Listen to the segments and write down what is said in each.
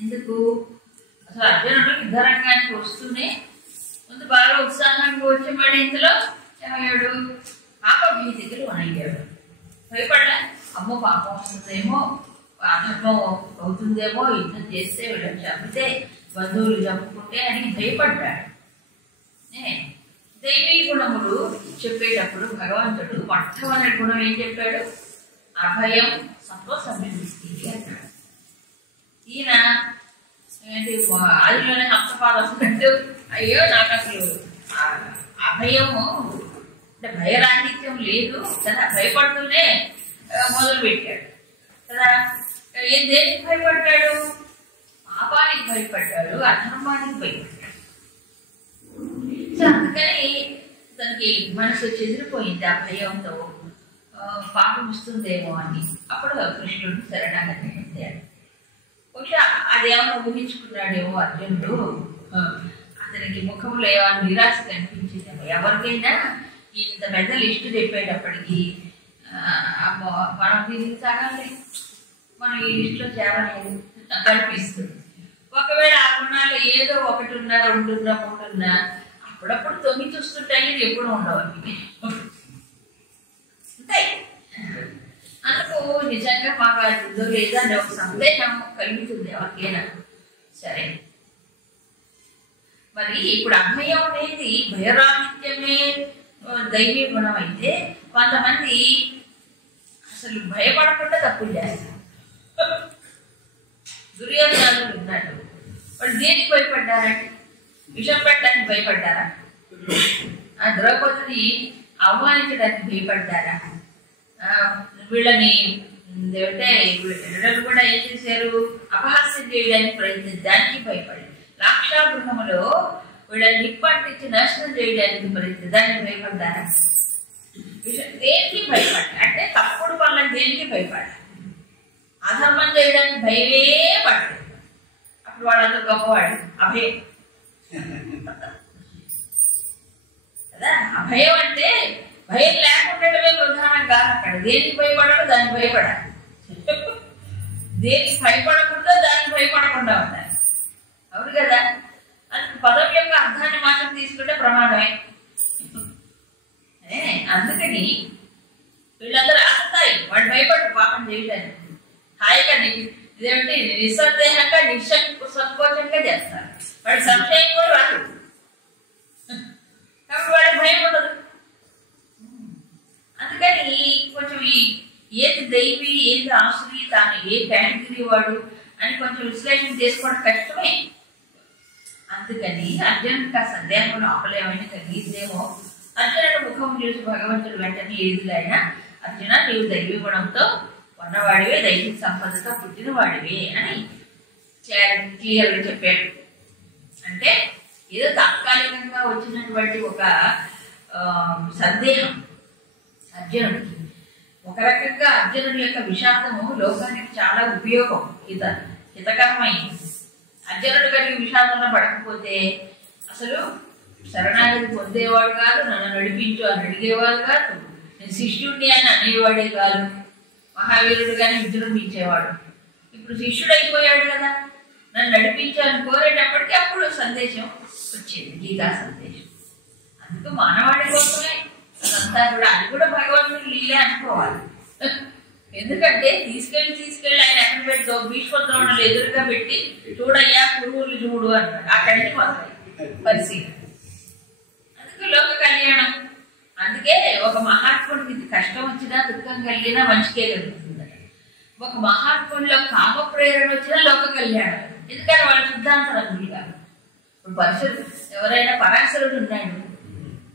ఎందుకు అసలు అర్జునుడు యుద్ధరంగానికి వస్తూనే ముందు బాగా ఉత్సాహంగా వచ్చి మళ్ళీ ఇందులో ఏమయ్యాడు? పాప భీతికి లోనయ్యాడు. భయపడలే, అమ్మో పాపం వస్తుందేమో, అధర్మం అవుతుందేమో, యుద్ధం చేస్తే వీళ్ళని చంపితే, బంధువులు చంపుకుంటే అని భయపడ్డాడు. దైవీ గుణములు చెప్పేటప్పుడు భగవంతుడు మొట్టమొదటి గుణం ఏం చెప్పాడు? అభయం సంతోషమిస్తుంది అన్నాడు. ఈయన ఏంటి ఆదిలోనే హంసపాలు వస్తున్నట్టు, అయ్యో నాకు అసలు అభయము అంటే భయరాహిత్యం లేదు కదా, భయపడుతూనే మొదలు పెట్టాడు కదా. దేనికి భయపడ్డాడు? పాపానికి భయపడ్డాడు, అధర్మానికి భయపడ్డాడు. సో అందుకని తనకి మనసు చెదిరిపోయింది ఆ భయంతో, పాపం ఇస్తుందేమో అని. అప్పుడు కృష్ణుడు శరణాగతి పొందాడు. బహుశా అదేమో ఊహించుకున్నాడేమో అర్జునుడు. అతనికి ముఖంలో ఏమైనా నిరాశ కనిపించిందేమో. ఎవరికైనా ఇంత పెద్ద లిస్టు చెప్పేటప్పటికి మనం దీనికి సాగాలి, మనం ఈ లిస్టులో చేరలేదు కనిపిస్తుంది. ఒకవేళ ఆ గుణాలు ఏదో 1, 2, 3 అప్పుడప్పుడు తొంగి చూస్తుంటాయి, ఎప్పుడు ఉండవు అవి ఉంటాయి. అందుకు నిజంగా మాకు అది లేదా అనే ఒక సందేహం కలుగుతుంది ఎవరికైనా సరే. మరి ఇప్పుడు అభయం అనేది భయరాహిత్యమే దైవీ గుణం అయితే, కొంతమంది అసలు భయపడకుండా తప్పులు చేస్తారు. దుర్యోధనుడు ఉన్నాడు, వాళ్ళు దేనికి భయపడ్డారంటే విషం పెట్టడానికి భయపడ్డారా? ఆ ద్రౌపదిని అవమానించడానికి భయపడ్డారా? వీళ్ళని అంటే వీళ్ళు కూడా ఏం చేశారు? అపహాస్యం చేయడానికి ప్రయత్నించడానికి భయపడి, లాక్షాగృహములో వీళ్ళని నిప్పంటించి నాశనం చేయడానికి ప్రయత్నించడానికి భయపడ్డారా? దేనికి భయపడ్డా అంటే తప్పుడు పనులను దేనికి భయపడ్డా? అధర్మం చేయడానికి భయమే పడలేదు. అప్పుడు వాళ్ళందరూ గొప్పవాడు. అభయం కదా. అభయం అంటే భయం లేకుండానే ప్రధానం కాదు. అక్కడ దేనికి భయపడాలో దానికి భయపడాలి, దేనికి భయపడకుండా దానికి భయపడకుండా ఉండాలి. అవును కదా. అందుకు పదం యొక్క అర్థాన్ని మాత్రం తీసుకుంటే ప్రమాదమే. అందుకని వీళ్ళందరూ ఆస్తాయి, వాళ్ళు భయపడరు పాపం చేయడానికి. హాయిగా ఇదేమిటి నిస్సందేహంగా సంకోచంగా చేస్తారు. వాడి సంశయం కూడా రాదు, కాబట్టి వాడికి భయం ఉండదు. అందుకని కొంచెం ఏది దైవీ ఏది ఆశ్రీ, తాను ఏ కేటగిరీ వాడు అని కొంచెం విశ్లేషణ చేసుకోవడం కష్టమే. అందుకని అర్జునుడికి ఆ సందేహంలో ఆపలేమని కలిగిద్దేమో. అర్జునుడి ముఖం చూసి భగవంతుడు వెంటనే ఏదిలైనా, అర్జున నీవు దైవీ గుణంతో ఉన్నవాడివే, దైవిక సంపదతో పుట్టిన వాడివే అని క్లియర్గా చెప్పాడు. అంటే ఏదో తాత్కాలికంగా వచ్చినటువంటి ఒక సందేహం అర్జునుడికి. ఒక రకంగా అర్జునుడి యొక్క విషాదము లోకానికి చాలా ఉపయోగం, హితకరమైంది. అర్జునుడు కలిగి విషాదంలో పడకపోతే అసలు శరణాగతి పొందేవాడు కాదు, నన్ను నడిపించు అని అడిగేవాడు కాదు, నేను శిష్యుడిని అని అనేవాడే కాదు, మహావీరుడుగానే విజృంభించేవాడు. ఇప్పుడు శిష్యుడు అయిపోయాడు కదా, నన్ను నడిపించాలని కోరేటప్పటికీ అప్పుడు సందేశం వచ్చింది, గీతా సందేశం. అందుకు మానవాడి కోసమే అదంతా కూడా, అది కూడా భగవంతుడు లీలే అనుకోవాలి. ఎందుకంటే తీసుకెళ్ళి ఆయన ఎక్కడ పెట్టి భీష్మద్రోణులు ఎదురుగా పెట్టి చూడయ్యా పురుగులు చూడు అన్నాడు. అక్కడి నుంచి మొదలై పరిశీలన. అందుకే లోక కళ్యాణం. అందుకే ఒక మహాత్ముడికి కష్టం వచ్చినా దుఃఖం కలిగినా మంచికే కలుగుతుందట. ఒక మహాత్ముడిలో కామ ప్రేరణ వచ్చినా లోక కళ్యాణం. ఎందుకంటే వాళ్ళ సిద్ధాంతాలు కాదు. ఇప్పుడు ఎవరైనా పరాశరుడు ఉన్నాడు,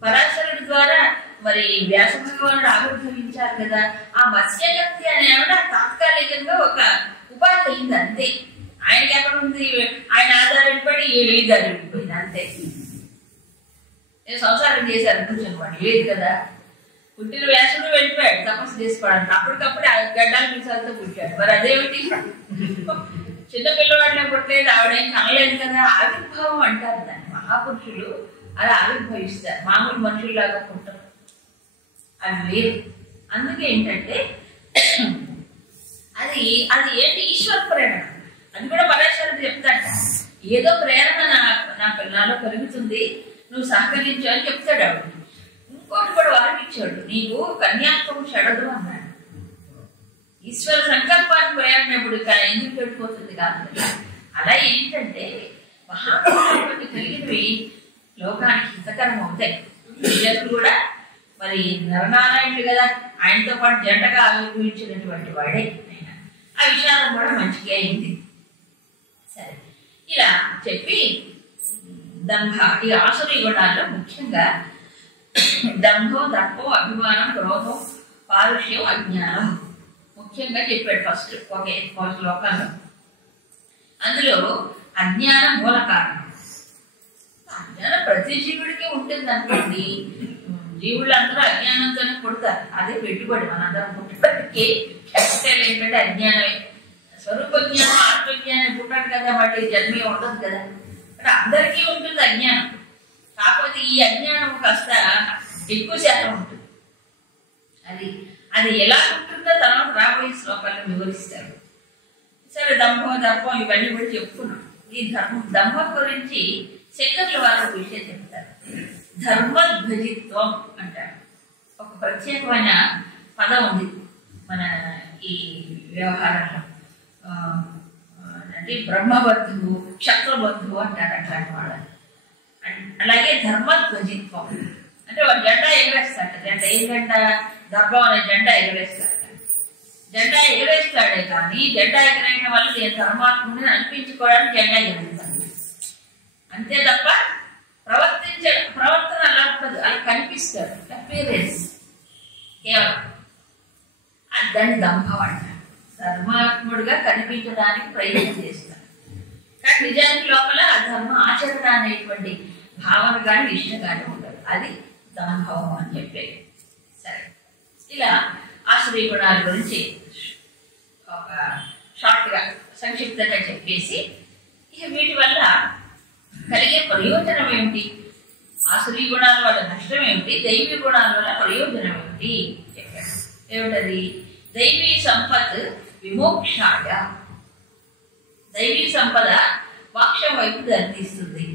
పరాశరుడి ద్వారా మరి వ్యాస భగవానుడు ఆవిర్భవించారు కదా. ఆ మత్స్యగతి అనేవిడ తాత్కాలికంగా ఒక ఉపాధి అయింది అంతే. ఆయనకి ఎక్కడ ఉంది, ఆయన ఆధారపడి వెళ్ళిపోయింది అంతే. నేను సంసారం చేశాను కూర్చొని వాడు లేదు కదా. పుట్టిన వ్యాసుడు వెళ్ళిపోయాడు తపస్సు చేసుకోవడానికి, అప్పటికప్పుడు గడ్డాల మీసాలతో పుట్టాడు. మరి అదేమిటి, చిన్న పిల్లవాడినే పుట్టలేదు, ఆవిడేం కనలేదు కదా. ఆవిర్భావం అంటారు దాన్ని. మహాపురుషులు అలా ఆవిర్భవిస్తారు, మామూలు మనుషుల్లాగా పుట్టరు, అది వేరు. అందుకే ఏంటంటే అది ఏంటి ఈశ్వర ప్రేరణ. అది కూడా పరాశరుడు చెప్తాడు, ఏదో ప్రేరణ నాలో కలుగుతుంది, నువ్వు సహకరించు అని చెప్తాడు ఆవిడ. ఇంకోటి కూడా వరం ఇచ్చాడు, నీకు కన్యాత్వం చెడదు అన్నాడు. ఈశ్వర సంకల్పాన్ని ప్రయాణం ఎప్పుడు ఎందుకు చెడిపోతుంది కాదు. అలా ఏంటంటే మహాత్ములు కలిగినవి లోకానికి హితకరం అవుతాయి. విజయుడు కూడా మరి నరనారాయణుడు కదా, ఆయనతో పాటు జంటగా ఆవిర్భవించినటువంటి వాడే ఆయన. ఆ విషయాలు కూడా మంచిగా అయింది. సరే, ఇలా చెప్పి దంభ, ఈ ఆసురీ గుణాల్లో ముఖ్యంగా దంభో, దర్పో, అభిమానం, క్రోధం, పారుష్యం, అజ్ఞానం ముఖ్యంగా చెప్పాడు ఫస్ట్ ఒకే శ్లోకంలో. అందులో అజ్ఞానం మూల కారణం. అజ్ఞానం ప్రతి జీవుడికి ఉంటుంది అనుకోండి. జీవులందరూ అజ్ఞానంతోనే పుడతారు, అదే పెట్టుబడి. మనందరం పుట్టుబడికి క్యాపిటల్ ఏంటంటే అజ్ఞానమే. స్వరూప జ్ఞానం, ఆత్మజ్ఞానం పుట్టాడు కదా, మళ్ళీ జన్మే ఉండదు కదా. అంటే అందరికీ ఉంటుంది అజ్ఞానం. కాకపోతే ఈ అజ్ఞానం కాస్త ఎక్కువ శాతం ఉంటుంది. అది ఎలా ఉంటుందో తర్వాత రాబోయే శ్లోకాలను వివరిస్తారు. సరే, దంభం, దర్పం ఇవన్నీ కూడా చెప్పుకున్నాం. ఈ దంభం గురించి శంకర్ల వారు ఒక విషయం చెప్తారు. ధర్మధ్వజిత్వం అంటారు. ఒక ప్రత్యేకమైన పదం ఉంది మన ఈ వ్యవహారంలో. అంటే బ్రహ్మబంధువు, క్షత్రబంధువు అంటారు అట్లాంటి వాళ్ళని. అలాగే ధర్మధ్వజిత్వం అంటే వాడు జెండా ఎగరేస్తాడు. జెండా ఏం జెండా? దర్భం అనే జెండా ఎగరేస్తాడు. జెండా ఎగరేస్తాడే కానీ జెండా ఎగరేయడం వల్ల నేను ధర్మాత్ముడిని అనిపించుకోవడానికి జెండా ఎగరేస్తాను అంతే తప్ప ప్రవర్తన అలా ఉంటుంది. అలా కనిపిస్తాడు, అపీరెన్స్ కేవలం. దాన్ని దంభం అంటారు. ధర్మాత్ముడిగా కనిపించడానికి ప్రయత్నం చేస్తాడు, కానీ నిజానికి లోపల ఆ ధర్మ ఆచరణ అనేటువంటి భావన కానీ ఇష్టం కానీ ఉండదు. అది దంభవం అని చెప్పేది. సరే, ఇలా ఆసురీ గుణాల గురించి ఒక షార్ట్గా సంక్షిప్తంగా చెప్పేసి ఇక వీటి వల్ల కలిగే ప్రయోజనం ఏమిటి, ఆసురీ గుణాల వల్ల నష్టం ఏమిటి, దైవీ గుణాల వల్ల ప్రయోజనం ఏమిటి చెప్పారు. ఏమిటది? దైవీ సంపత్ విమోక్షాయ. దైవీ సంపద మోక్షం వైపు దారితీస్తుంది.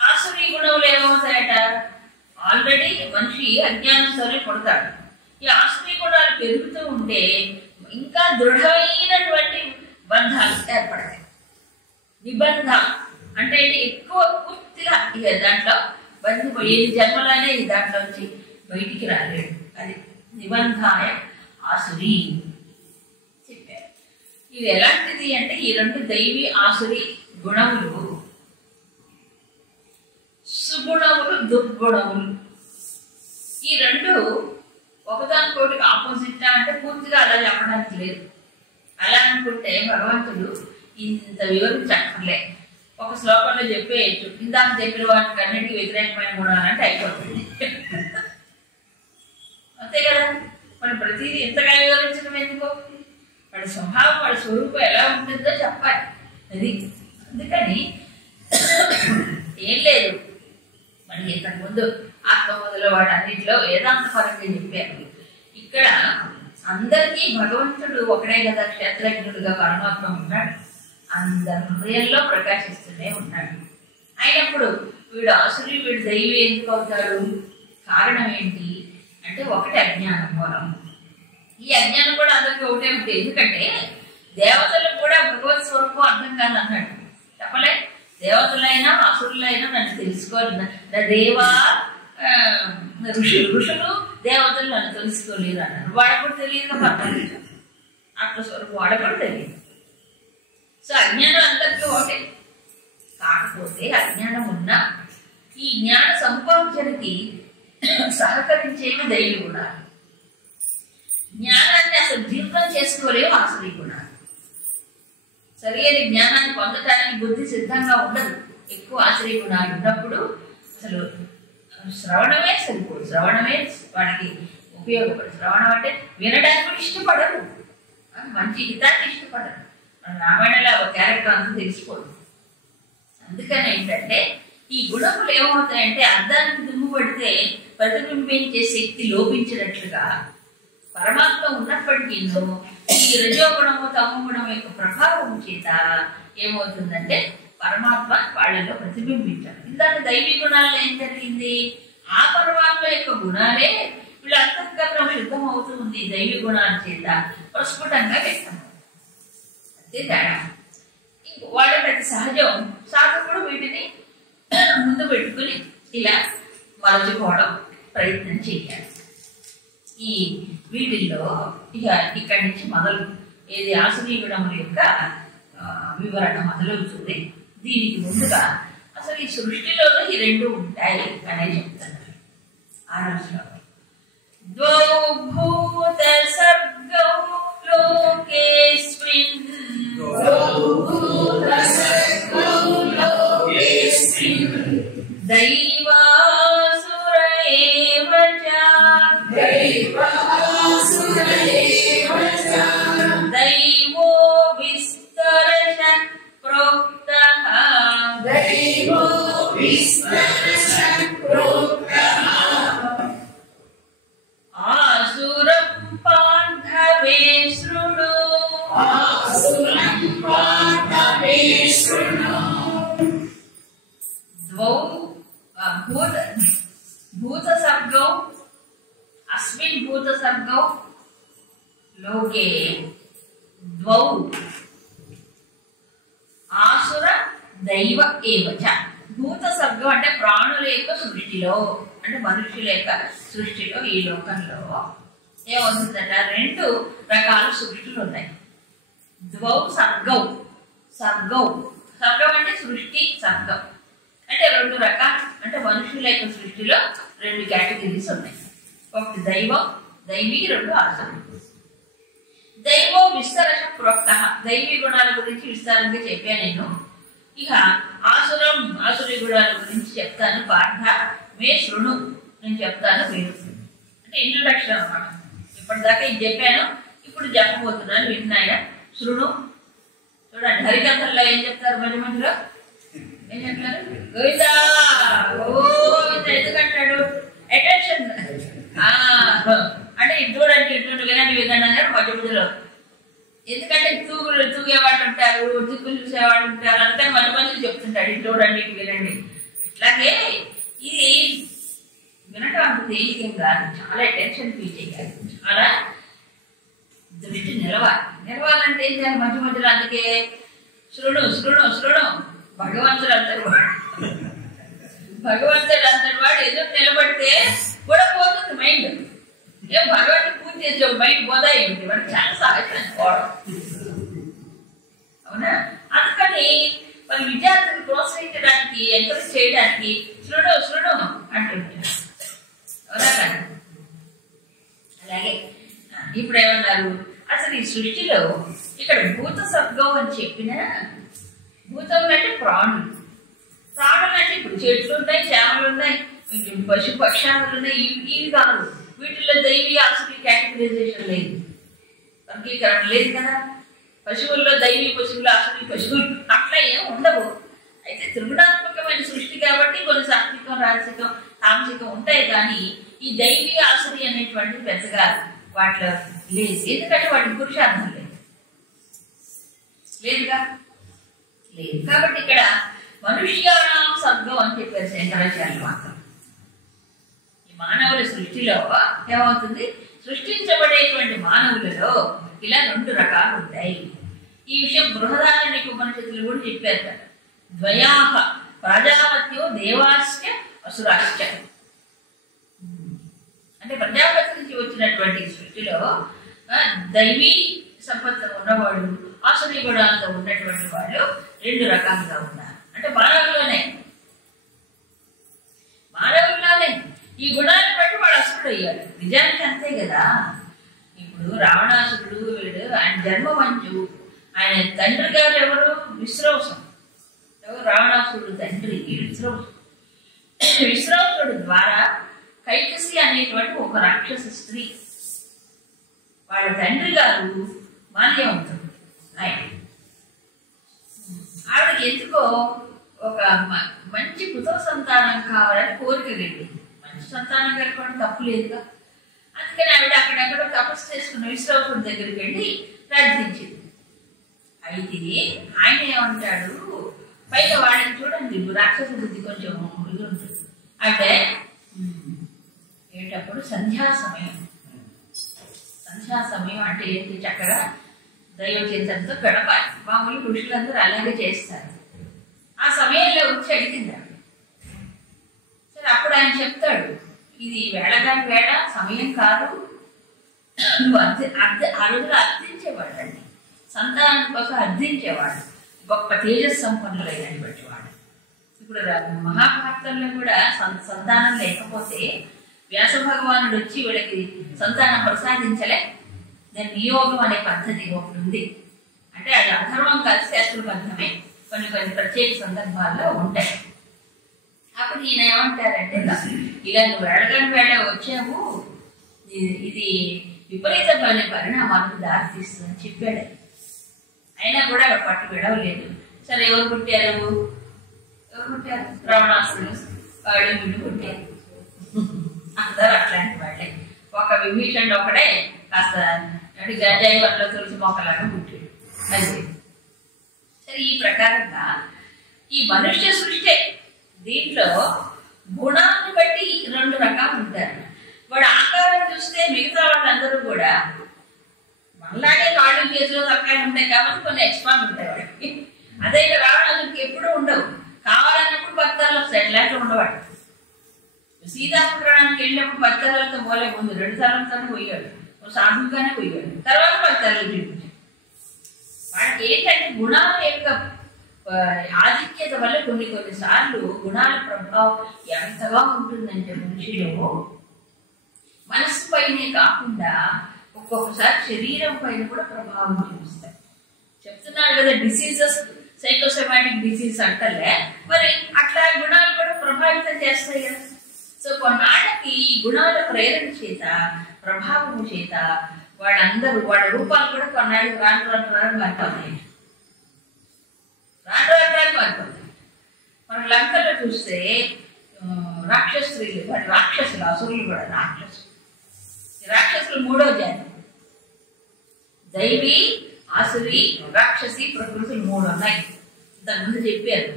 ఆసురీ గుణములు ఏమవుతాయట? ఆల్రెడీ మనిషి అజ్ఞానంతోనే పుడతాడు. ఈ ఆసురీ గుణాలు పెరుగుతూ ఉంటే ఇంకా దృఢమైనటువంటి బంధాలు ఏర్పడతాయి. నిబంధ అంటే ఎక్కువ పూర్తిగా ఇక దాంట్లో బంధిపోయి జన్మలైనా ఈ దాంట్లో నుంచి బయటికి రాలేడు. అది నిబంధాయ ఆసురి చెప్పారు. ఇది ఎలాంటిది అంటే ఈ రెండు దైవీ ఆసురి గుణములు సుగుణములు, దుర్గుణములు. ఈ రెండు ఒకదానికోటి ఆపోజిట్ అంటే పూర్తిగా అలా చెప్పడానికి లేదు. అలా అనుకుంటే భగవంతుడు ఇంత వివరించక్కర్లే, ఒక శ్లోకంలో చెప్పేయచ్చు. ఇందాక చెప్పిన వాటికి అన్నిటికీ వ్యతిరేకమైన గుణాలంటే అయిపోతుంది. అంతే కదా, మనం ప్రతిదీ ఇంతగా వివరించడం ఎందుకో? వాడి స్వభావం, వాడి స్వరూపం ఎలా ఉంటుందో చెప్పాలి. అది అందుకని ఏం లేదు, మనకి ఇంతకుముందు ఆత్మ మొదలు వాడు అన్నింటిలో వేదాంత పరంగా చెప్పారు. ఇక్కడ అందరికీ భగవంతుడు ఒకడే కదా, క్షేత్రజ్ఞుడుగా పరమాత్మ ఉన్నాడు, అందరి హృదయంలో ప్రకాశిస్తూనే ఉన్నాడు. అయినప్పుడు వీడు ఆసురి, వీడు దైవీ ఎందుకు అవుతాడు? కారణం ఏంటి అంటే ఒకటి అజ్ఞానం మూలం. ఈ అజ్ఞానం కూడా అందరికీ ఒకటే ఉంటుంది. ఎందుకంటే దేవతలకు కూడా భగవత్ స్వరూపం అర్థం కాదు అన్నాడు. చెప్పలే, దేవతలైనా అసురులైనా నన్ను తెలుసుకోవాలి. నా దేవా ఋషులు దేవతలు నన్ను తెలుసుకోలేరు అన్నారు. వాడు కూడా తెలియదు పర్వాలేదు, ఆత్మస్వరూపం వాడు కూడా తెలియదు. సో అజ్ఞానం అందరికీ ఒకటే. కాకపోతే అజ్ఞానం ఉన్నా ఈ జ్ఞాన సంపార్జనకి సహకరించేవి దైవీ గుణాలు. జ్ఞానాన్ని అసలు జీర్ణం చేసుకోలేవు ఆసురీ గుణాలు. సరైన జ్ఞానాన్ని పొందటానికి బుద్ధి సిద్ధంగా ఉండదు. ఎక్కువ ఆసురీ గుణాలు ఉన్నప్పుడు అసలు శ్రవణమే సరిపోదు. శ్రవణమే వాడికి ఉపయోగపడదు. శ్రవణం అంటే వినడానికి కూడా ఇష్టపడరు, మంచి హితాన్ని ఇష్టపడరు. మన రామాయణంలో ఒక క్యారెక్టర్ అంతా తెలిసిపోదు. అందుకని ఏంటంటే ఈ గుణములు ఏమవుతాయంటే అర్థానికి దుమ్ము పడితే ప్రతిబింబించే శక్తి లోపించినట్లుగా పరమాత్మ ఉన్నప్పటికీ ఈ రజోగుణము తమోగుణం యొక్క ప్రభావం చేత ఏమవుతుందంటే పరమాత్మ వాళ్ళలో ప్రతిబింబించారు. ఇందాక దైవీ గుణాల్లో ఏం జరిగింది? ఆ పరమాత్మ యొక్క గుణాలే వీళ్ళ అంతఃకరణం శుద్ధం అవుతుంది దైవీ గుణాల చేత ప్రస్ఫుటంగా వ్యక్తం. అంతే తేడా. వాళ్ళకి అది సహజం. సాధకుడు వీటిని ముందు పెట్టుకుని ఇలా మరచుకోవడం ప్రయత్నం చేయాలి. ఈ వీటిల్లో ఇక ఇక్కడి నుంచి మొదలు ఏది ఆసురీ గుణముల యొక్క వివరణ మొదలవుతుంది. దీనికి ముందుగా అసలు ఈ సృష్టిలోనూ ఈ రెండు ఉంటాయి అనే చెప్తున్నారు. ఆరవ శ్లోకం. ద్వౌ భూత సర్గౌ లోకేస్మిన్ దైవాసుర ఏవ చ దైవో విస్తరశ ప్రోక్తః ఆసురం పార్థవే శృణు ద్వౌ భూత సర్గౌ అస్మిన్ భూత సర్గౌ లోకే ద్వౌ ఆసుర దైవ ఏవచ. భూత సర్గం అంటే ప్రాణుల యొక్క సృష్టిలో, అంటే మనుషుల యొక్క సృష్టిలో, ఈ లోకంలో ఏమవుతుందట? రెండు రకాల సృష్టిలు ఉన్నాయి. ద్వౌ సర్గౌ. సర్గౌ సర్గం అంటే సృష్టి, సర్గం అంటే రెండు రకాలు. అంటే మనుషుల యొక్క సృష్టిలో రెండు కేటగిరీస్ ఉన్నాయి. ఒకటి దైవం, దైవీ, రెండు ఆసురుడు. దైవో విస్తరశ ప్రోక్త. దైవీ గుణాల గురించి విస్తారంగా చెప్పాను నేను. ఇక ఆసురం, ఆసురీ గుణాల గురించి చెప్తాను. పార్థ మే శృణు, నేను చెప్తాను మీరు. అంటే ఇంట్రడక్షన్ అన్నమాట. ఇప్పటిదాకా ఇది చెప్పాను, ఇప్పుడు చెప్పబోతున్నాను, విన్నాయా? శృణు. చూడండి హరికథల్లో ఏం చెప్తారు? మధ్య మధ్యలో ఏం చెప్తారు? గోవిందా గోవింద ఎందుకంటాడు? అటెన్షన్. అంటే చూడండి, ఇటువంటి వినండి వినండి అన్నాడు మధ్య మధ్యలో. ఎందుకంటే తూగేవాళ్ళు ఉంటారు, దిక్కులు చూసేవాళ్ళు ఉంటారు, అందుకని మధ్య మధ్యలో చెప్తుంటాడు ఇటు చూడండి, ఇటు వినండి. ఇట్లాగే ఇది వినటం అంత తేలికంగా చాలా అటెన్షన్ ఫీల్ చేయాలి, చాలా దృష్టి నిలవాలంటే ఏం చేయాలి? మధ్య మధ్యలో. అందుకే శృణు శృణు శృణు. భగవంతుడు అంటారు వాడు, భగవంతుడు అంటారు వాడు ఎదురు నిలబడితే కూడా పోతుంది మైండ్. ఏం భగవంతుడు పూజ చేసే మైండ్ పోదా ఏమిటి? వాడు చాలా సహజం అనుకోవడం. అవునా? అందుకని మరి విద్యార్థులు ప్రోత్సహించడానికి, ఎంకరేజ్ చేయడానికి శృణు శృణు అంటుంటారు. అవునా కదా? అలాగే ఇప్పుడు ఏమన్నారు? అసలు ఈ సృష్టిలో ఇక్కడ భూత సర్గం అని చెప్పిన, భూతములు అంటే ప్రాణులు. ప్రాణులు అంటే ఇప్పుడు చెట్లు ఉన్నాయి, చేమలు ఉన్నాయి, పశు పక్షాలు ఉన్నాయి. ఇవి కాదు. వీటిలో దైవీ ఆసురీ కేటగిరైజేషన్ లేదు, వర్గీకరణ లేదు కదా. పశువుల్లో దైవీ పశువులు, ఆసురీ పశువులు అట్లా ఏం ఉండవు. అయితే త్రిగుణాత్మకమైన సృష్టి కాబట్టి కొన్ని సాత్వికం, రాజసికం, తామసికం ఉంటాయి. కానీ ఈ దైవీ ఆసురీ అనేటువంటి పెద్దగా వాటిలో లేదు. ఎందుకంటే వాటికి పురుషార్థం లేదుగా, లేదు. కాబట్టి ఇక్కడ మనుష్యానాం సర్గం అని చెప్పారు శంకరాచార్యులు మాత్రం. ఈ మానవుల సృష్టిలో ఏమవుతుంది? సృష్టించబడేటువంటి మానవులలో ఇలా రెండు రకాలు ఉంటాయి. ఈ విషయం బృహదారణ్యక ఉపనిషత్తులు కూడా చెప్పారు. ద్వయాహ ప్రజాపత్యో దేవాశ్చ అసురాశ్చ. అంటే ప్రజాపతి నుంచి వచ్చినటువంటి సృష్టిలో దైవీ సంపత్తి ఉన్నవాడు, ఆసురీ గుణాలతో ఉన్నటువంటి వాళ్ళు రెండు రకాలుగా ఉన్నారు. అంటే మానవుల్లోనే ఈ గుణాలను బట్టి వాడు అసురుడు అయ్యాడు. నిజానికి అంతే కదా. ఇప్పుడు రావణాసురుడు వీడు, ఆయన జన్మ మంజు. ఆయన తండ్రి గారు ఎవరు? విశ్రవసం. ఎవరు? రావణాసురుడు తండ్రి విశ్రవసం. విశ్రవసుడు ద్వారా కైకసి అనేటువంటి ఒక రాక్షస స్త్రీ, వాళ్ళ తండ్రి గారు మాల్యవంతుడు. ఆవిడకి ఎందుకో ఒక మంచి పుత్ర సంతానం కావాలని కోరిక కలిగింది. మంచి సంతానం కలపడం తప్పు లేదుగా. అందుకని ఆవిడ అక్కడెక్కడో తపస్సు చేసుకున్న విశ్రావకుడి దగ్గరికి వెళ్ళి ప్రార్థించింది. అయితే ఆయన ఏమంటాడు, పైగా వాడిని చూడండి రాక్షస బుద్ధి కొంచెం ఇది ఉంటుంది. అంటే ఏంటప్పుడు సంధ్యా సమయం అంటే ఏంటి, చక్కగా దైవ చింతనతో గడపాలి. మామూలు ఋషులందరూ అలాగే చేస్తారు. ఆ సమయంలో వచ్చి అడిగింది ఆవిడ. సరే అప్పుడు ఆయన చెప్తాడు, ఇది వేళగాని వేళ సమయం కాదు, నువ్వు ఆ రోజులు అర్థించేవాడు అండి, సంతానం కోసం అర్థించేవాడు, గొప్ప తేజస్ సంపన్నులైనటువంటి వాడు. ఇప్పుడు మహాభారతంలో కూడా సంతానం లేకపోతే వ్యాస భగవానుడు వచ్చి వీళ్ళకి సంతానం ప్రసాదించలే. దాని నియోగం అనే పద్ధతి ఒకటి ఉంది. అంటే అది అధర్వం కాదు, శాస్త్రబద్ధమే, కొన్ని ప్రత్యేక సందర్భాల్లో ఉంటాయి. అప్పుడు ఈయన ఏమంటారంటే, ఇలా నువ్వు వేళగాని వేళ వచ్చావు, ఇది విపరీతమైన పరిణామాలకు దారితీస్తుందని చెప్పాడు. అయినా కూడా ఆవిడ పట్టు విడవలేదు. సరే ఎవరు పుట్టారు, రావణాసురుడు, వాడు వీళ్ళు పుట్టారు. అందరూ అట్లాంటి వాళ్ళే. ఒక విభీషణుడు ఒకడే కాస్త గజాయి వల్ల తులసి మొక్కలాగా పుట్టాడు. అది సరే. ఈ ప్రకారంగా ఈ మనుష్య సృష్టి దీంట్లో గుణాన్ని బట్టి 2 రకాలు ఉంటారు. వాడు ఆకారం చూస్తే మిగతా వాళ్ళందరూ కూడా మనలాగే కాళ్ళు చేతిలో తప్పకాయలు ఉంటాయి కాబట్టి కొన్ని ఎక్స్ట్రాలు ఉంటాయి వాడికి. అదే రావణాసుడికి ఎప్పుడూ ఉండవు, కావాలన్నప్పుడు భక్తాలు వస్తాయి, ఎట్లాంటి ఉండవాడు. సీతాపురాణానికి వెళ్ళినప్పుడు భక్తాలతో పోలే, ముందు 2 సార్లతోనే పోయాడు, సాధువుగానే పోయాడు, తర్వాత భక్తాలు చూపించాడు. వాడికి ఏంటంటే గుణాల యొక్క ఆధిక్యత వల్ల కొన్నిసార్లు గుణాల ప్రభావం ఎంతగా ఉంటుందంటే మనిషిలో మనస్సు పైనే కాకుండా ఒక్కొక్కసారి శరీరం పైన కూడా ప్రభావం చూపిస్తాయి. చెప్తున్నారు కదా, డిసీజెస్ సైకోసోమాటిక్ డిసీజ్ అంటలే, మరి అట్లా గుణాలు కూడా ప్రభావితం చేస్తాయి కదా. సో కొన్నాళ్ళకి ఈ గుణాల ప్రేరణ చేత, ప్రభావము చేత వాళ్ళ రూపాలు కూడా కొన్నాళ్ళకి రాను మారిపోతాయి. మన లంకలో చూస్తే రాక్షసులు, అసురులు కూడా రాక్షసులు 3వ జాతి. దైవీ, ఆసురి, రాక్షసి ప్రకృతులు 3 ఉన్నాయి. ఇంతకుముందు చెప్పారు.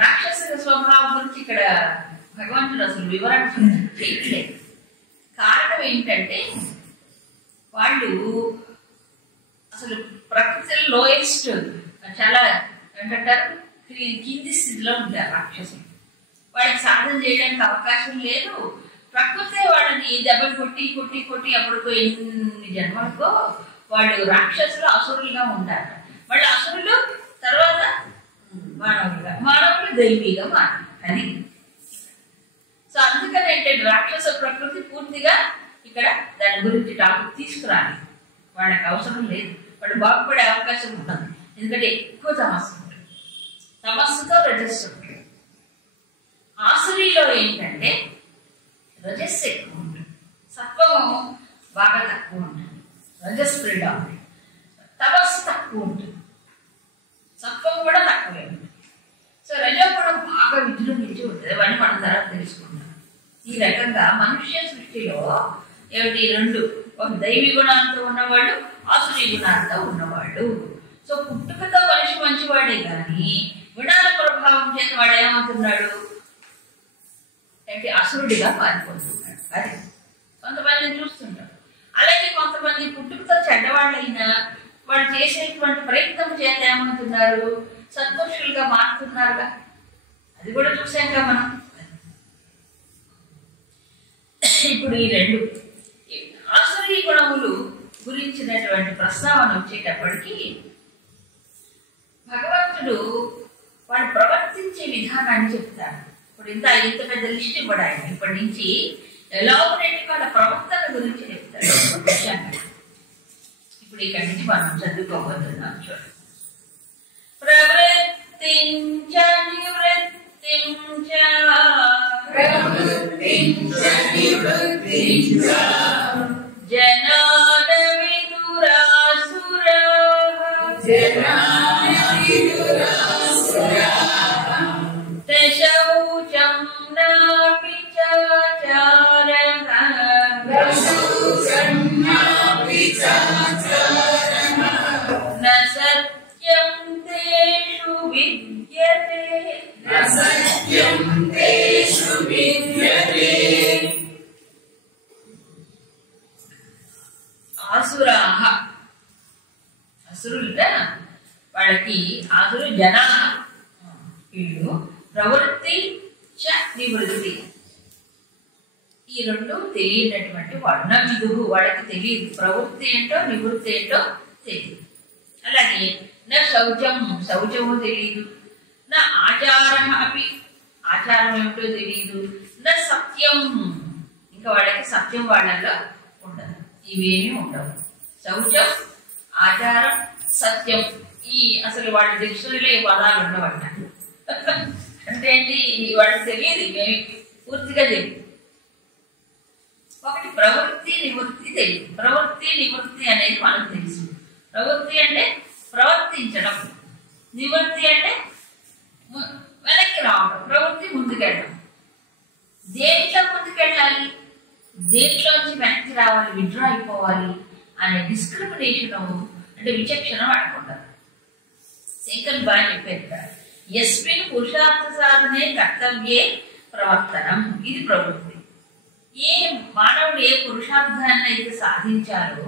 రాక్షసుల స్వభావం గురించి ఇక్కడ భగవంతుడు అసలు వివరణ చేయట్లేదు. కారణం ఏంటంటే వాళ్ళు అసలు ప్రకృతిలో లోయెస్ట్, చాలా ఏంటంటారు కింది స్థితిలో ఉంటారు రాక్షసులు. వాళ్ళకి సాధన చేయడానికి అవకాశం లేదు. ప్రకృతి వాళ్ళని దెబ్బలు కొట్టి అప్పటికో ఎన్ని జన్మలకో వాళ్ళు రాక్షసులు, అసురులుగా ఉంటారు. వాళ్ళు అసురులు తర్వాత మానవులు దైవీగా మారారు. అది సో అందుకని ఏంటంటే రాక్షస ప్రకృతి పూర్తిగా ఇక్కడ దాని గురించి టాపిక్ తీసుకురాలి. వాళ్ళకి అవసరం లేదు, వాళ్ళు బాగుపడే అవకాశం ఉంటుంది. ఎందుకంటే ఎక్కువ తమస్సు ఉంటుంది, తమస్సుతో రజస్సు ఉంటుంది. ఆసురీలో ఏంటంటే రజస్సు ఎక్కువ ఉంటుంది, సత్వము బాగా తక్కువ ఉంటుంది, రజస్ ప్రిడామినెంట్, తమస్సు తక్కువ ఉంటుంది, సత్వం కూడా తక్కువే ఉంటుంది. సో రజోగుణం బాగా విజృంభించి ఉంటుంది. అవన్నీ మనం తర్వాత తెలుసుకుంటాం. ఈ రకంగా మనుష్య సృష్టిలో ఏమిటి 2, ఒక దైవీ గుణాలతో ఉన్నవాడు, ఆసురీ గుణాలతో ఉన్నవాడు. సో పుట్టుకతో మనిషి మంచివాడే కానీ గుణాల ప్రభావం చేత వాడు ఏమవుతున్నాడు అంటే అసురుడిగా మారిపోతున్నాడు. అది కొంతమందిని చూస్తుంటారు. అలాగే కొంతమంది పుట్టుకతో చెడ్డవాళ్ళైనా వాళ్ళు చేసేటువంటి ప్రయత్నం చేత ఏమవుతున్నారు, సత్పురుషులుగా మారుతున్నారుగా. అది కూడా చూసాక మనం. ఇప్పుడు ఈ 2 ఆసురీ గుణములు గురించినటువంటి ప్రస్తావన వచ్చేటప్పటికి భగవంతుడు వాడు ప్రవర్తించే విధానాన్ని చెప్తాడు. ఇప్పుడు ఇంత పెద్ద లిస్ట్ ఇవ్వడు ఆయన. ఇప్పటి నుంచి ఎలాబొరేట్ వాళ్ళ ప్రవర్తన గురించి చెప్తాడు. ఇప్పుడు ఇక్కడి నుంచి మనం చదువుకోబోతున్నాం. చూడండి. ప్రవృత్తించ నివృత్తించ జనాన విదురాసురాః శౌచం నాపి చాచారః విద్యతే అసత్యం తేషు విద్యతే. ఆసురాహ అసురులుట వాళ్ళకి ఆసురు జనా వీళ్ళు ప్రవృత్తి చ నివృత్తి ఈ రెండు తెలియనటువంటి వాడు నా విదుహు వాళ్ళకి తెలియదు ప్రవృత్తి ఏంటో నివృత్తి ఏంటో తెలియదు. అలాగే నా శౌచము తెలియదు, నా ఆచారం అవి ఆచారం ఏమిటో తెలియదు, నా సత్యం ఇంకా వాళ్ళకి సత్యం వాళ్ళలో ఉండదు, ఇవేమీ ఉండవు. శౌచం ఆచారం సత్యం ఈ అసలు వాళ్ళ డిక్షనరీలో ఈ పదాలు ఉండవట. అంటే ఏంటి వాళ్ళకి తెలియదు, ఇవేమి పూర్తిగా తెలియదు. ఒకటి ప్రవృత్తి నివృత్తి తెలియదు. ప్రవృత్తి నివృత్తి అనేది మనకు తెలుసు. ప్రవృత్తి అంటే ప్రవర్తించడం, నివృత్తి అంటే వెనక్కి రావడం, ప్రవృత్తి ముందుకెళ్ళడం. దేంట్లో ముందుకెళ్ళాలి, దేంట్లోంచి వెనక్కి రావాలి, విడ్రా అయిపోవాలి అనే డిస్క్రిమినేషన్ అంటే విచక్షణ వాడుకుంటారు. శంకర్ బాగా చెప్పారు కదా, యస్మిన్ పురుషార్థ సాధనే కర్తవ్యే ప్రవర్తనం, ఇది ప్రవృత్తి. ఏ మానవుడు ఏ పురుషార్థాన్ని అయితే సాధించారో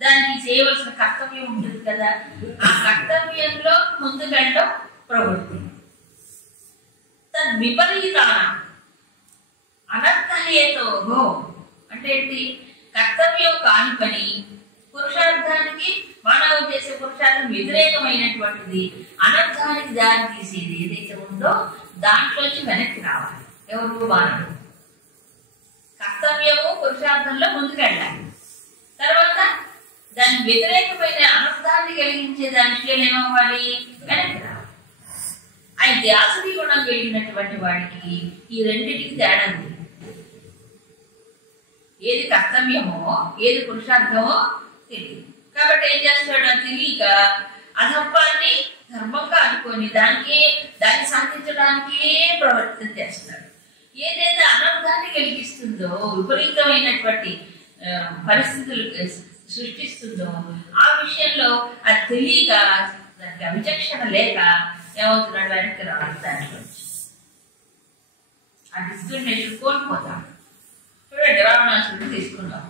దానికి చేయవలసిన కర్తవ్యం ఉంటుంది కదా, ఆ కర్తవ్యంలో ముందుకెళ్ళడం ప్రవృత్తి. తద్విపరీతాన అనర్థహేతోహో అంటే ఏంటి, కర్తవ్యం కాని పని పురుషార్థానికి మానవుడు చేసే పురుషార్థం వ్యతిరేకమైనటువంటిది అనర్థానికి దారి తీసేది ఏదైతే ఉందో దాంట్లోంచి వెనక్కి రావాలి. ఎవరు మానవుడు కర్తవ్యము పురుషార్థంలో ముందుకెళ్ళాలి. తర్వాత దాని వ్యతిరేకమైన అనర్థాన్ని కలిగించే దాని విషయాలు ఏమవ్వాలి, వెనక్కి రావాలి. అయితే ఆసురీ గుణం కలిగినటువంటి వాడికి ఈ రెండింటికి తేడా ఉంది. ఏది కర్తవ్యమో ఏది పురుషార్థమో తెలియదు. కాబట్టి ఏం చేస్తాడు, తెలియక అధర్మాన్ని ధర్మంగా అనుకొని దాన్ని సాధించడానికే ప్రవర్తన చేస్తాడు. ఏదైతే అనర్థాన్ని కలిగిస్తుందో విపరీతమైనటువంటి పరిస్థితులు సృష్టిస్తుందో ఆ విషయంలో అది తెలియక దానికి విచక్షణ లేక ఏమవుతున్నాడు, వెనక్కి రావాలి. దాంట్లోంచి ఆ డిస్క్రిమినేషన్ కోల్పోతాడు. చూడండి, రావణాసురుడు తీసుకున్నాం.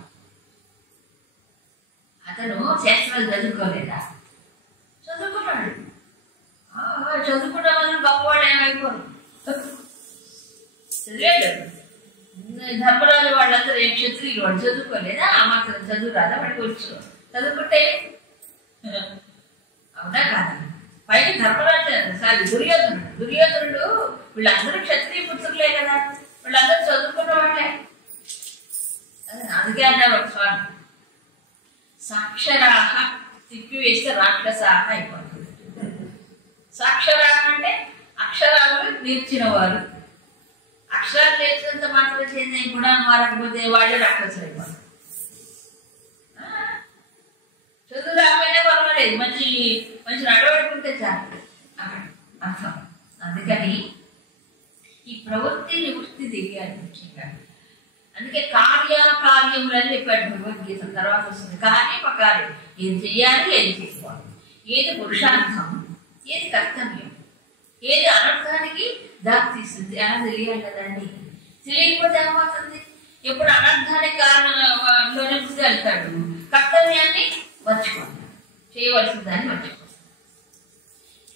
అతను శాస్త్రాలు చదువుకోలేదా, చదువుకున్నాడు. చదువుకున్న వాళ్ళు గొప్పవాడు ఏమైపోరు, చదివాడు. ధర్మరాజు వాళ్ళందరూ ఏం క్షత్రియులు, వాడు చదువుకోలేదా, ఆ మాత్రం చదువు రాదా వాడికి వచ్చు, చదువుకుంటే అవునా కాదా. పైన ధర్మరాజు దుర్యోధనుడు వీళ్ళందరూ క్షత్రియ పుత్రులే కదా, వీళ్ళందరూ చదువుకున్న వాళ్ళే. అందుకే అన్నారు ఒక స్వామి, సాక్షరాహ తిప్పివేస్తే రాక్షసాహ అయిపోతుంది. సాక్షరాహ అంటే అక్షరాలు నేర్చిన వారు, అక్షరాలు నేర్చినంత మాత్రం చేసే గుణాన్ని మారకపోతే వాళ్ళే రాక్షసులు అయిపోతారు. చదువు రాకపోయినా పర్వాలేదు, మంచి నడవడుకుంటే చాలు అర్థం. అందుకని ఈ ప్రవృత్తి నివృత్తి తెలియాలి ముఖ్యంగా. అందుకే కార్యములని చెప్పాడు భగవద్గీత. తర్వాత వస్తుంది కార్యం, ఏది చెయ్యాలి ఏది చేసుకోవాలి, ఏది పురుషార్థం ఏది కర్తవ్యం, ఏది అనర్థానికి దారి తీస్తుంది అలా తెలియాలి కదండి. తెలియకపోతే ఏమవుతుంది, ఎప్పుడు అనర్థానికి కారణంలోనే ముందు వెళ్తాడు, కర్తవ్యాన్ని మర్చిపోతాడు, చేయవలసిన దాన్ని మర్చిపోతాడు.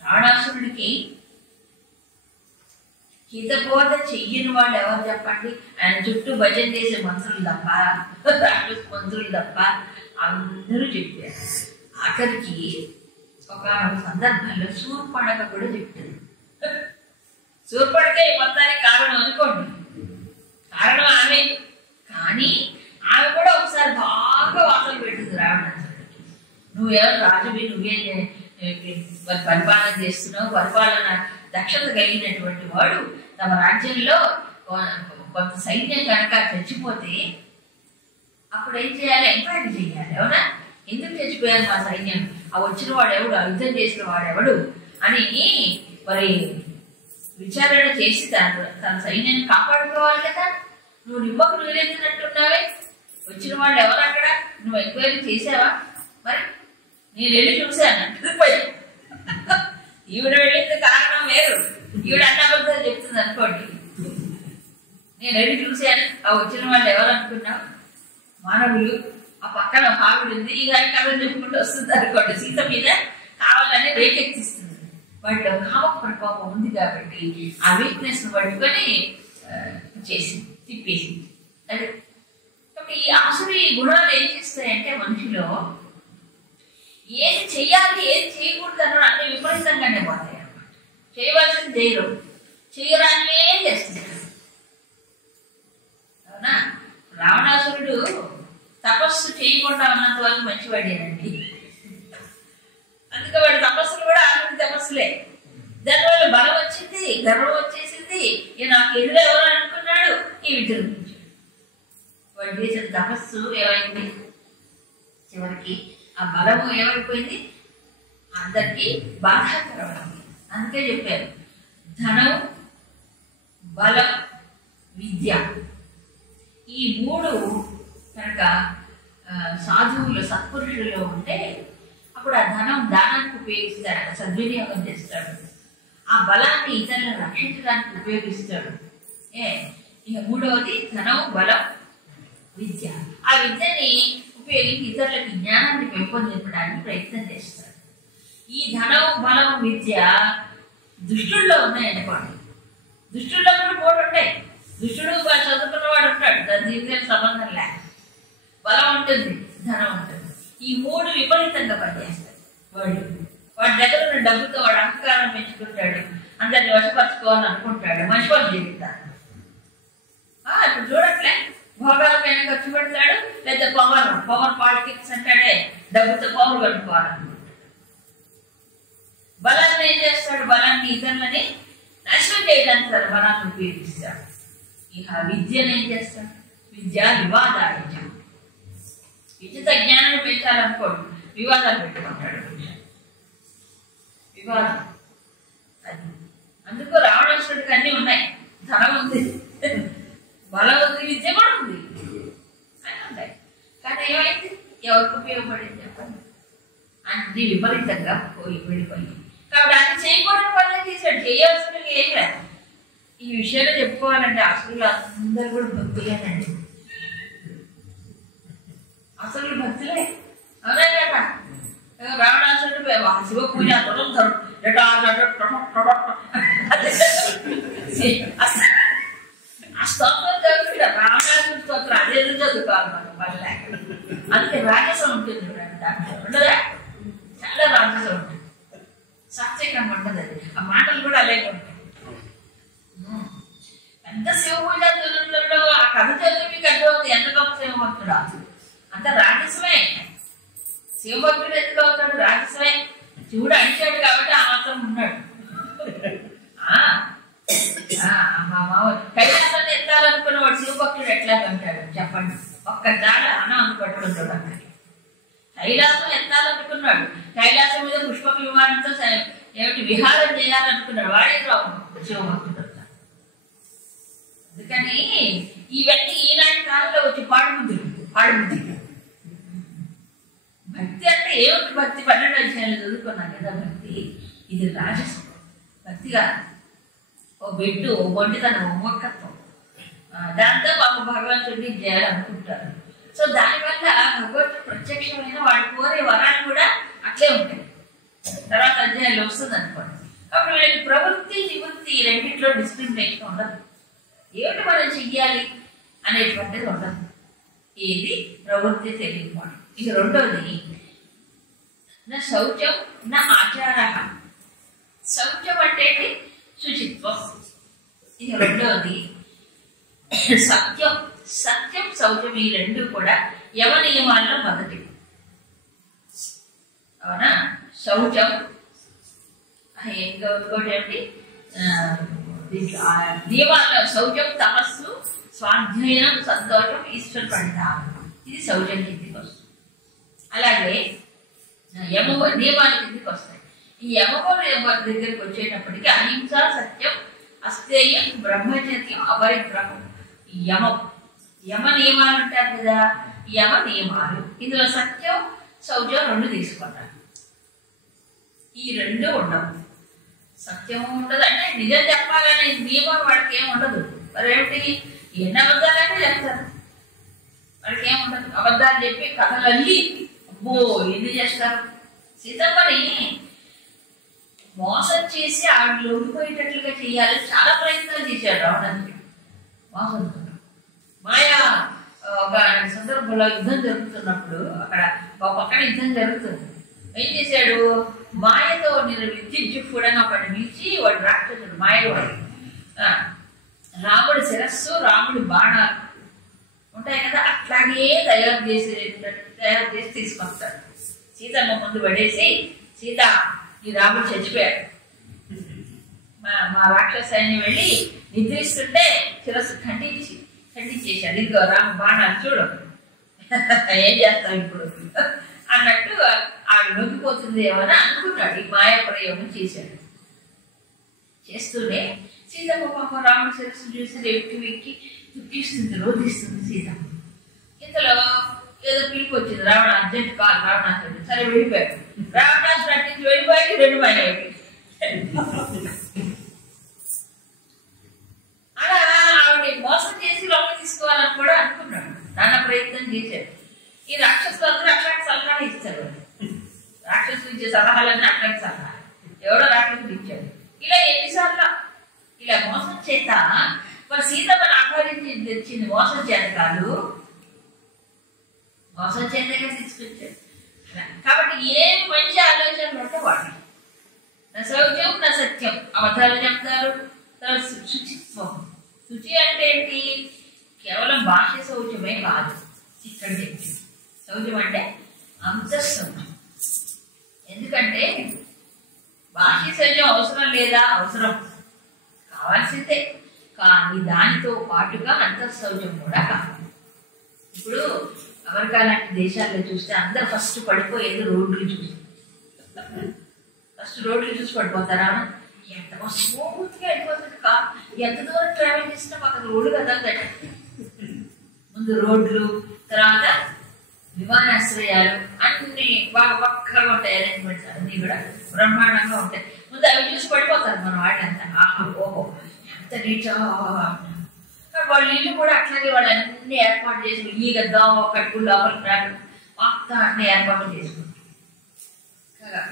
రావణాసురుడికి హితబోధ చెయ్యని వాళ్ళు ఎవరు చెప్పండి, ఆయన చుట్టూ భజన చేసే మంత్రులు తప్ప, రాక్షస మంత్రులు తప్ప అందరూ చెప్పారు. ఆఖరికి ఒక సందర్భంలో శూర్పణఖ కూడా చెప్తుంది. శూర్పణఖే మొత్తానికి కారణం అనుకోండి, కారణం ఆమె. కానీ ఆమె కూడా ఒకసారి బాగా వార్తలు పెట్టింది రావణాసురుడికి. నువ్వెవరు రాజువి, నువ్వే పరిపాలన చేస్తున్నావు, పరిపాలన దక్షత కలిగినటువంటి వాడు, తమ రాజ్యంలో కొంత సైన్యం కనుక చచ్చిపోతే అప్పుడు ఏం చేయాలి, ఎంక్వైరీ చేయాలి. అవునా, ఎందుకు చచ్చిపోయారు మా సైన్యం, ఆ వచ్చిన వాడెవడు, ఆ యుద్ధం చేసిన వాడెవడు అని మరి విచారణ చేసి తన సైన్యాన్ని కాపాడుకోవాలి కదా. నువ్వు నిమ్మకు నీరెత్తినట్టున్నావే, వచ్చిన వాళ్ళు ఎవరు అక్కడ, నువ్వు ఎంక్వైరీ చేసావా, మరి నేను వెళ్ళి చూశాను. ఈవిడ వెళ్ళింది కారణం వేరు, ఈవిడ అన్నబద్ధాలు చెప్తుంది అనుకోండి. నేను వెళ్ళి చూశాను, ఆ వచ్చిన వాళ్ళు ఎవరు అనుకున్నావు, మానవులు. ఆ పక్కన ఒక ఆవిడ ఉంది, ఈ గారి కథలు చెప్పుకుంటూ వస్తుంది అనుకోండి. సీత మీద కావాలని రేకెత్తిస్తుంది. వాటిలో కామ ప్రకోపం ఉంది కాబట్టి ఆ వీక్నెస్ ను పట్టుకొని చేసింది, తిప్పేసింది. అదే కాబట్టి ఈ ఆసురి గుణాలు ఏం చేస్తాయంటే మనిషిలో ఏది చెయ్యాలి ఏది చేయకూడదు అన్న అన్ని విపరీతంగానే పోతాయి అన్నమాట. చేయవలసింది చేయరు, చేయరానివే చేస్తుంది. అవునా? రావణాసురుడు తపస్సు చేయకుండా ఉన్నంత వరకు మంచివాడేనండి. అందుకే వాడి తపస్సులు కూడా ఆనంద తపస్సులే. దానివల్ల బలం వచ్చింది, గర్వం వచ్చేసింది. నాకు ఎదురు ఎవరు అనుకున్నాడు, ఈ విజృంభించాడు. వాడు చేసిన తపస్సు ఏమైంది, చివరికి ఆ బలము ఏమైపోయింది, అందరికీ బాధాకరమైంది. అందుకే చెప్పారు ధనం, బలం, విద్య ఈ మూడు కనుక సాధువులు సత్పురుషుల్లో ఉంటే అప్పుడు ఆ ధనం దానానికి ఉపయోగిస్తాడు, సద్వినియోగం చేస్తాడు. ఆ బలాన్ని ఇతరులను రక్షించడానికి ఉపయోగిస్తాడు. ఇక మూడవది ధనం, బలం, విద్య. ఆ విద్యని ఉపయోగించి ఇతరులకి జ్ఞానాన్ని పెంపొందించడానికి ప్రయత్నం చేస్తాడు. ఈ ధనం, బలం, విద్య దుష్టుల్లో ఉన్నాయనుకోండి. దుష్టుల్లో కూడా మూడు ఉంటాయి. దుష్టుడు చదువుకున్నవాడు ఉంటాడు, దానికి సంబంధం లేక. బలం ఉంటుంది, ధనం ఉంటుంది. ఈ మూడు విపరీతంగా పనిచేస్తాయి. వాడి దగ్గర ఉన్న డబ్బుతో వాడు అహంకారం పెంచుకుంటాడు, అందరిని వశపరచుకోవాలని అనుకుంటాడు, మంచి పనులు చేస్తాడు. ఇప్పుడు చూడట్లే, భోగాల పైన ఖర్చు పెడతాడు, లేదా పవర్ పాలిటిక్స్ అంటాడే, డబ్బుతో పవర్ కనుక్కోవాలనుకుంటాడు. బలాన్ని ఏం చేస్తాడు, బలాన్ని ఇతరులని నాశనం చేయడానికి తన బలాన్ని ఉపయోగిస్తాడు. ఇక విద్యను ఏం చేస్తాడు, విద్య వివాదాలు. విద్యత జ్ఞానాన్ని పెంచాలనుకోడు, వివాదాలు పెట్టుకుంటాడు. వివాదం అది. అందుకు రావణాసురుడికి అన్నీ ఉన్నాయి. ధనం ఉంది, బలం ఉంది, విద్య కూడా ఉంది, అన్నీ ఉన్నాయి. కానీ ఏమైంది, ఎవరికి ఉపయోగపడింది చెప్పండి? అన్ని విపరీతంగా వెళ్ళిపోయింది. కాబట్టి అన్ని చేయకూడని పనులు చేశాడు, చేయాల్సినవి ఏం లేదు. ఈ విషయాలు చెప్పుకోవాలంటే అసలు అందరూ కూడా భక్తులేనండి, అసలు భక్తులే. అవునా కదా? రావణాసురుడు శివ పూజ ఆ స్తోత్రం చదువుకుంటా, రావణాసురుడు స్తోత్రం అదే చదువుకోవాలి మనం మళ్ళీ. అందుకే రాజసం ఉంటుంది ఉండదా, చాలా రాజసం ఉంటుంది, సాత్వికంగా ఉంటుంది. అది ఆ మాటలు కూడా అలాగే ఉంటాయి. ఎంత శివ పూజ చదువుతుండో ఆ కథ చదివి మీకు అర్థమవుతుంది ఎంత గొప్ప శివభక్తుడు. అంత రాజసమే. శివభక్తుడు ఎందుకు అవుతాడు, రాజసమే. శివుడు అడిచాడు కాబట్టి ఆ మాత్రం ఉన్నాడు. కైలాసాన్ని ఎత్తాలనుకున్న వాడు శివభక్తుడు ఎట్లా అంటాడు చెప్పండి? ఒక్క జాడ అన్నం పట్టుకుంటాడు. అక్కడ కైలాసం ఎత్తాలనుకున్నాడు, కైలాసం మీద పుష్పక విమానంతో ఏమిటి విహారం చేయాలనుకున్నాడు, వాడే రావు శివభక్తుడు. అందుకని ఇవన్నీ ఈనాటి కాలంలో వచ్చి పాడుబుద్ధులు. భక్తి అంటే ఏమిటి? భక్తి 12 అధ్యాయాలు చదువుకున్నాం కదా. భక్తి ఇది రాజసం. భక్తిగా ఓ బెడ్డు, ఓ మొండితనం, ఓ మూర్ఖత్వం, దాంతో పాప భగవంతుడిని చేయాలనుకుంటారు. సో దానివల్ల భగవంతుడు ప్రత్యక్షమైన వాడు కోరే వరాలు కూడా అట్లే ఉంటాయి. తర్వాత అధ్యాయాలు వస్తుంది అనుకోండి. అప్పుడు వీళ్ళకి ప్రవృత్తి, నివృత్తి రెండింటిలో డిస్క్రిమినేషన్ ఉండదు. ఏమిటి మనం చెయ్యాలి అనేటువంటిది ఉండదు. ఏది ప్రవృత్తి తెలియకపోవడం. ఇక రెండోది నా శౌచం నా ఆచార. శౌచం అంటే శుచిత్వం. ఇక రెండోది సత్యం. సత్యం, శౌచం ఈ రెండు కూడా యమ నియమాల్లో మొదటి. అవునా? శౌచం ఇంకోటి ఏంటి నియమాల్లో శౌచం, తపస్సు, స్వాధ్యయనం, సంతోషం, ఈశ్వర పరిణామం. ఇది శౌచం కిందికి వస్తుంది. అలాగే యమ నియమాల కిందికి వస్తాయి. ఈ యమ దగ్గరికి వచ్చేటప్పటికి అహింస, సత్యం, అస్థేయం, బ్రహ్మచర్యం, అపరిగ్రహం. యమ నియమాలు అంటారు కదా, యమ నియమాలు. ఇందులో సత్యం, శౌచం రెండు తీసుకుంటారు. ఈ రెండు ఉండవు. సత్యం ఉండదు. అంటే నిజం చెప్పాలనే నియమం వాడికి ఏమి ఉండదు. మరి ఏమిటి ఎన్ని అబద్ధాలంటే చెప్తారు, వాడికి ఏమి ఉండదు. అబద్ధాలు చెప్పి కథలు అల్లి అబ్బో ఎన్ని చేస్తారు. సీతమ్మని మోసం చేసి ఆవిడ లొంగిపోయేటట్లుగా చేయాలని చాలా ప్రయత్నాలు చేశాడు రావడానికి. మోసంతో మాయా ఒక సందర్భంలో యుద్ధం జరుగుతున్నప్పుడు అక్కడ ఒక పక్కన యుద్ధం జరుగుతుంది. ఏం చేశాడు, మాయతో నేను విద్యుజ్జుఫుడని ఒకటి పిలిచి వాడు రాక్షసుడు మాయడు వాడు. రాముడి శిరస్సు రాముడి బాణాలు ఉంటాయి కదా అట్లాగే తయారు చేసి తీసుకొస్తాడు. సీతమ్మ ముందు పడేసి సీత ఈ రాముడు చచ్చిపోయాడు, మా రాక్షసాన్ని వెళ్ళి నిద్రిస్తుంటే శిరస్సు ఖండించేశాడు. ఇదిగో రాము బాణాలు చూడు ఏం చేస్తాం ఇప్పుడు అన్నట్టు ఆవిడ నొక్కిపోతుంది ఏమని అనుకున్నాడు. ఈ మాయా ప్రయోగం చేశాడు. చేస్తూనే సీతమ్మ పాప రాముడి శిరస్సు చూసి వెక్కి దుఃఖిస్తుంది, రోధిస్తుంది సీతమ్మ. ఇంతలో ఏదో పిలిపి వచ్చింది, రావణ అర్జెంట్ కాల్ రావణాసురుడు. సరే వెళ్ళిపోయాడు. రావణాసుడు అట్టించి వెళ్ళిపోయి 2 మాయలు అయిపోయి అలా ఆవిడ మోసం చేసి లోపల తీసుకోవాలని కూడా అనుకున్నాడు. నాన్న ప్రయత్నం చేశాడు. ఈ రాక్షసులు అందరూ అట్లాంటి సలహాలు ఇస్తారు. రాక్షసులు ఇచ్చే సలహాలన్నీ అట్లాంటి సలహాలు ఎవడో రాక్షసులు ఇచ్చాడు. ఇలా ఎన్నిసార్లు ఇలా మోసం చేత మరి సీతమ్మని ఆహ్వానించి తెచ్చింది మోసం చేత కాదు, మోసం చేతగా తీసుకొచ్చాడు. కాబట్టి ఏం మంచి ఆలోచనలు ఉంటే వాటి నా శౌచ్యం నా సత్యం అబద్ధాలు చెప్తారు. శుచిత్వం, శుచి అంటే ఏంటి, కేవలం బాహ్య శౌచమే కాదు. ఇక్కడ శౌచం అంటే అంతఃశౌచం. ఎందుకంటే బాహ్య శౌచం అవసరం లేదా, అవసరం కావాల్సిందే, కానీ దానితో పాటుగా అంతఃశౌచం కూడా కావాలి. ఇప్పుడు అమెరికా లాంటి దేశాల్లో చూస్తే అందరు ఫస్ట్ పడిపోయేది రోడ్లు చూసి. ఫస్ట్ రోడ్లు చూసి పడిపోతారా, ఎంత స్మూత్గా వెళ్ళిపోతుంది కార్, ఎంత దూరం ట్రావెల్ చేసినా మాకు రోడ్డు కదలదట. ముందు రోడ్లు, తర్వాత విమానాశ్రయాలు అన్ని బాగా పక్కగా ఉంటాయి. అరేంజ్మెంట్స్ అన్ని కూడా బ్రహ్మాండంగా ఉంటాయి. ముందు అవి చూసి పడిపోతారు మన వాళ్ళంతా. ఆహా ఓహో ఎంత నీట్. వాళ్ళ ఇల్లు కూడా అట్లాగే వాళ్ళు అన్ని ఏర్పాటు చేసుకుని ఈగ దోమ కట్టుకుని లోపలికి రాడు మొత్తం అన్ని ఏర్పాట్లు చేసుకుంటారు.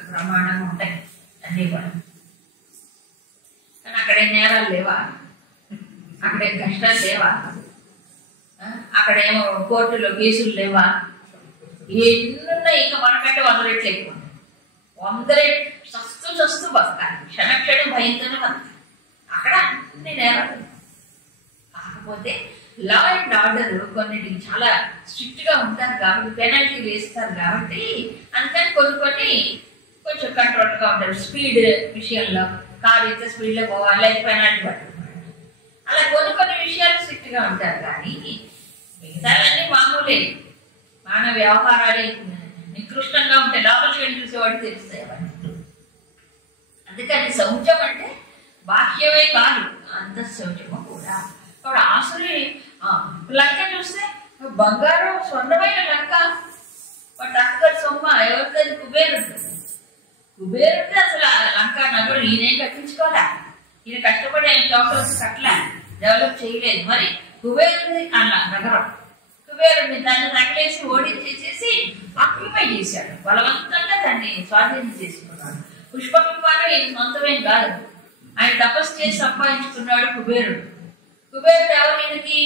బ్రహ్మాండంగా ఉంటాయి అన్నీ కూడా. కానీ అక్కడేం నేరాలు లేవా, అక్కడేం కష్టాలు లేవా, అక్కడేమో కోర్టులో కేసులు లేవా, ఎన్నున్నా ఇంకా మనకంటే 100 రెట్లు ఎక్కువ. 100 రెట్లు చస్తూ బతకాలి, క్షణక్షణం భయంతోనే బతకాలి. అక్కడ అన్ని నేరాలు. కాకపోతే లా అండ్ ఆర్డర్ కొన్నిటికి చాలా స్ట్రిక్ట్ గా ఉంటారు కాబట్టి పెనాల్టీలు వేస్తారు కాబట్టి అందుకని కొన్ని కొంచెం కంట్రోల్ గా ఉంటారు. స్పీడ్ విషయంలో కారు ఇంత స్పీడ్ లో పోవాలి అయితే పెనాల్టీ పట్టుకున్నాడు. అలా కొన్ని విషయాలు స్ట్రిక్ట్ గా ఉంటారు. కానీ మిగతావన్నీ మామూలే. మానవ వ్యవహారాలు నికృష్టంగా ఉంటాయి. లోపలికి వెళ్ళి చూసేవాడికి తెలుస్తాయి అవన్నీ. అందుకని శౌచం అంటే బాహ్యమే కాదు, అంతఃశౌచము కూడా. కాబట్టి ఆసురి లంక చూస్తే బంగారం స్వర్ణమైన లంక, బట్ అక్కడ సొమ్మ ఎవరితో కుబేరుడు. కుబేరుడితే అసలు ఆ లంక నగరు ఈయనేం కట్టించుకోలే, ఈయన కష్టపడి ఆయన చౌకలు కట్టలే, డెవలప్ చేయలేదు. మరి కుబేరుడి అలా నగరం, కుబేరుడిని దాన్ని తగిలేసి ఓడించేసేసి ఆక్యుపై చేశాడు. బలవంతంగా దాన్ని స్వాధీనం చేసుకున్నాడు. పుష్పక విమానం ఈయన సొంతమేం కాదు, ఆయన తపస్సు చేసి సంపాదించుకున్నాడు కుబేరుడు. కుబేరుడు ఎవరికి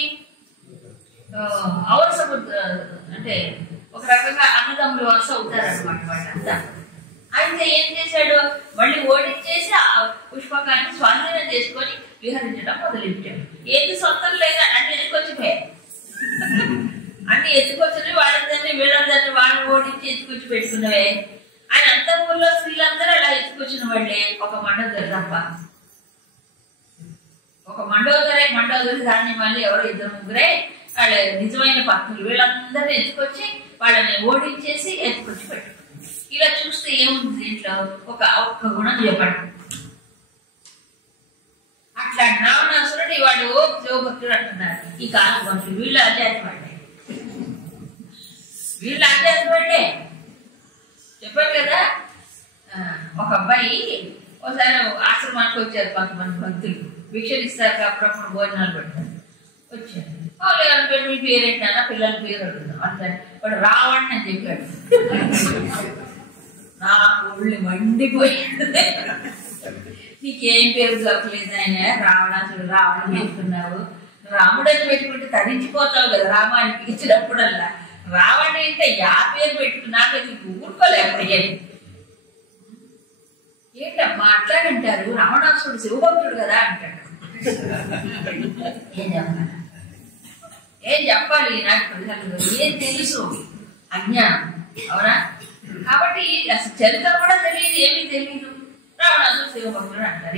ఔరస అంటే ఒక రకంగా అన్నదమ్ములు వరుస అవుతారనమాట వాళ్ళంతా. అయితే ఏం చేశాడు, మళ్ళీ ఓడించేసి ఆ పుష్పకాన్ని స్వాధీనం చేసుకొని విహరించడం మొదలెట్టాడు. ఏది సొంతం లేదా అన్ని ఎత్తుకొచ్చిపోయాయి, అన్ని ఎత్తుకొచ్చి వాళ్ళందరినీ వీళ్ళందరినీ వాళ్ళని ఓడించి ఎత్తుకొచ్చి పెట్టుకున్నవే. ఆయన అంతఃపురంలో స్త్రీలందరూ అలా ఎత్తుకొచ్చిన వాళ్ళే, ఒక మండోదరి తప్ప. ఒక మండోదరి దాన్ని మళ్ళీ ఎవరో 2-3 వాళ్ళ నిజమైన పత్నులు, వీళ్ళందరినీ ఎత్తుకొచ్చి వాళ్ళని ఓడించేసి ఎత్తుకొచ్చి పెట్టుకున్నారు. ఇలా చూస్తే ఏముంది దీంట్లో, ఒక్క గుణం చెప్పండి. అట్లా రావణాసురుడు వాడు శివభక్తుడు అంటున్నారు. ఈ కాలం భక్తులు వీళ్ళు ఆధ్యాత్మంటే, వీళ్ళు ఆధ్యాత్మంటే చెప్పారు కదా. ఒక అబ్బాయి ఒకసారి ఆశ్రమానికి వచ్చారు కొంతమంది భక్తులు, భిక్షలు ఇస్తారు అప్పుడప్పుడు భోజనాలు పెడతారు. వచ్చారు వాళ్ళు పేరు మీ పేరేంటన్నా పిల్లల పేరు అడుగుతాం అంటే వాడు రావణ్ అని చెప్పాడు. నా ఒళ్ళు మండిపోయింది. నీకేం పేరు దొరకలేదు ఆయన, రావణాసుడు రావణం పెట్టుకున్నావు, రాముడని పెట్టుకుంటే తరించిపోతావు కదా రామానికి ఇచ్చినప్పుడల్లా. రావణ అంటే యా పేరు పెట్టుకున్నాక ఊరుకోలేకపోయాయి. ఏంటమ్మా అట్లాగంటారు, రావణాసుడు శివభక్తుడు కదా అంటాడు. ఏం చెప్పాలి, ఏం చెప్పాలి, నాకు ఏం తెలుసు, అజ్ఞానం అవునా. కాబట్టి అసలు చరిత్ర కూడా తెలియదు, ఏమీ తెలియదు. రావణాసుడు శివభక్తుడు అంటారు.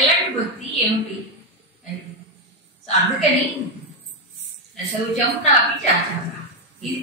ఎలాంటి భక్తి ఏమిటి అని. సో అందుకని శౌచం నాపి చాచారా, ఇది